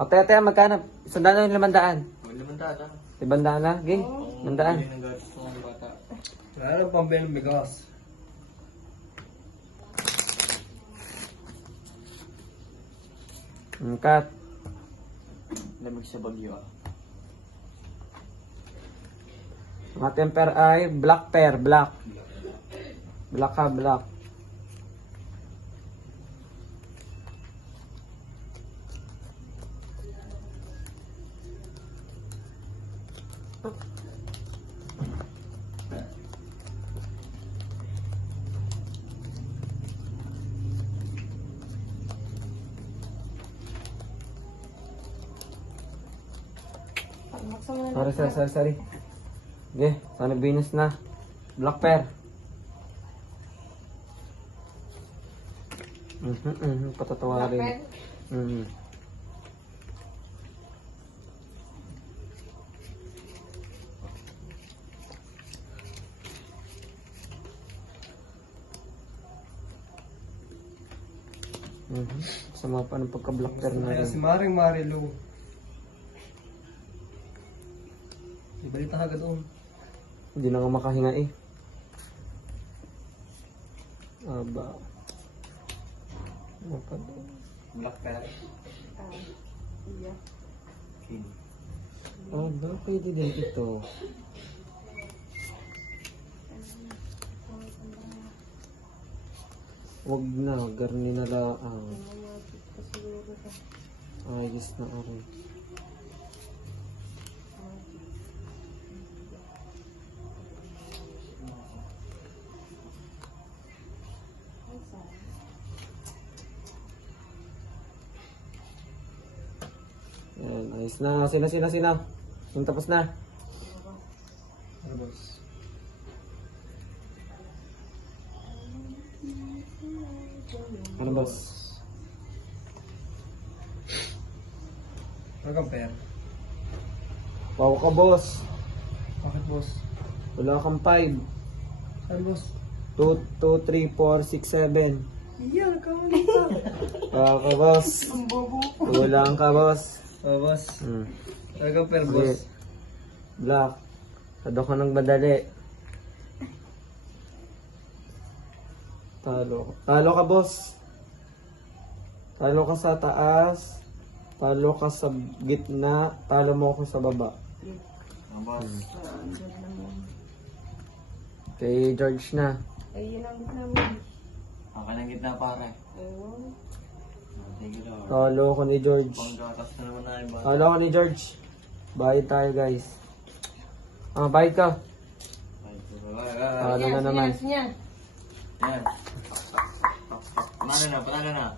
O, taya, magkano? 100 na yung 500. Limandaan ano? 500 na? Game, 100. Ng gatas ko ng bata. Wala nang pambili ng bigas. Cut. Lamig sa Bagyo ah. Ang ating pair ay black pair, black. Black ha, black. Sorry. Okay, sana Venus na. Black pair. Patatawarin. Sama pa ng pagka-black pair na Kaya rin. si Maring Marilu. Ibalita ka doon. Hindi na nga makahinga eh. Aba. Ano pa doon? Black pair. Iya. King. Aba, pwede din ito. Wag na, garni na lang. Ayos na aray. Ayan, ayos na. Sina. Yung tapos na. Ano boss? Ano boss? Tagang pair. Wow ka boss. Bakit boss? Wala kang 5. Saan boss? 2, 3, 4, 6, 7. Iya, nagkamali ka. Wow ka boss. Ang bobo. Kulang ka boss. Oh boss. Tagang pair Sige. boss. Black. Tado ka ng madali. Talo ka boss. Talo ka sa taas. Talo ka sa gitna. Talo mo ako sa baba. Ang boss. Kay George na. Ayun ang namin. Ang kanang gitna pare. Ewan. Thank you Lord. Talo ko ni George. Panggatas na naman na yung bata. Talo ko ni George. Bayad tayo guys. Bayad ka. Talo na naman. Yan. Yan. Panalo na.